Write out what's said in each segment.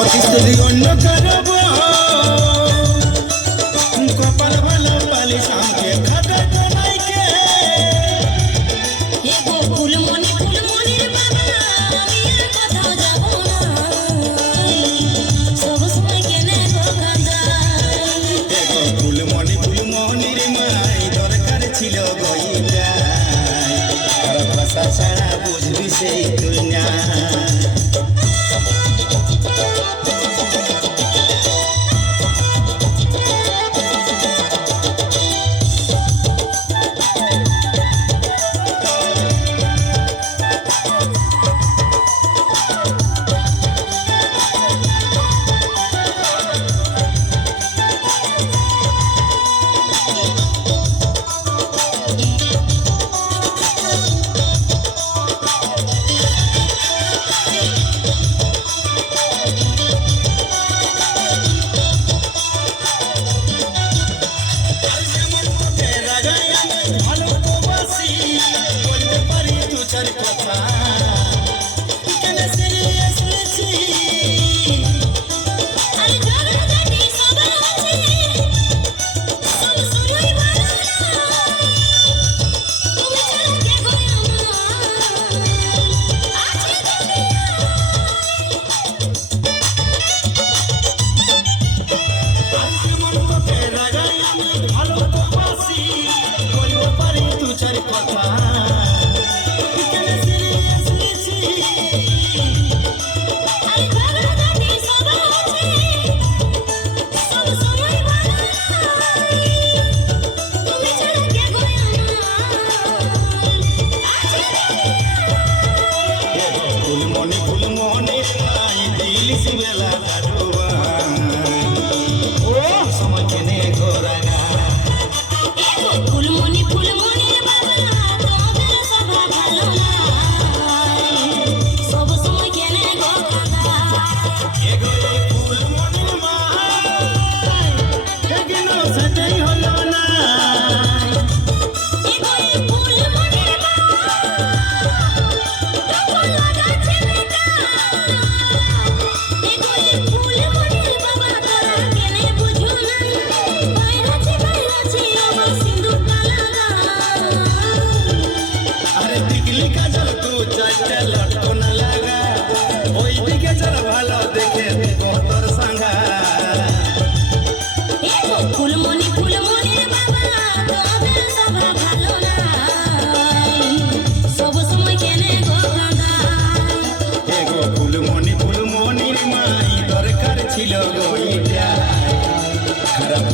অতীত যদি অন্য কারো কপাল ভালো পালি সামনে খাটা জনাইকে এগো ফুলমণির বাবা আমি আর কোথাও যাব না সব সময় কেনে গো কাঁদাই এগো ফুলমণির মাই দরকার ছিল গইটাই আর ভাষা ছাড়া বুঝবি সেই তুই না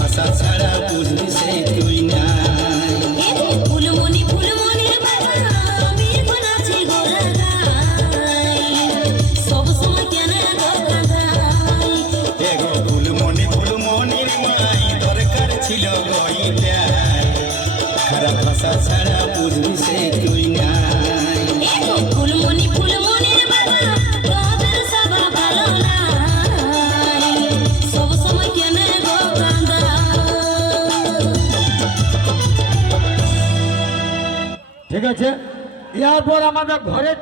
ভাষা ছাড়া বুঝবি সেই তুই না ফুলমণির বাবা আমি এখন আছি গোলাগাই সব সময় কেনে গো কাঁদাই এগো ফুলমণির মাই দরকার ছিল গইটাই খারাপ ভাষা ছাড়া বুঝবি সেই তুই না ফুলমণির বাবা তোদের সবা ভালো নাই সব সময় কেনে গো কাঁদাই ঠিক আছে এরপর আমাদের ঘরে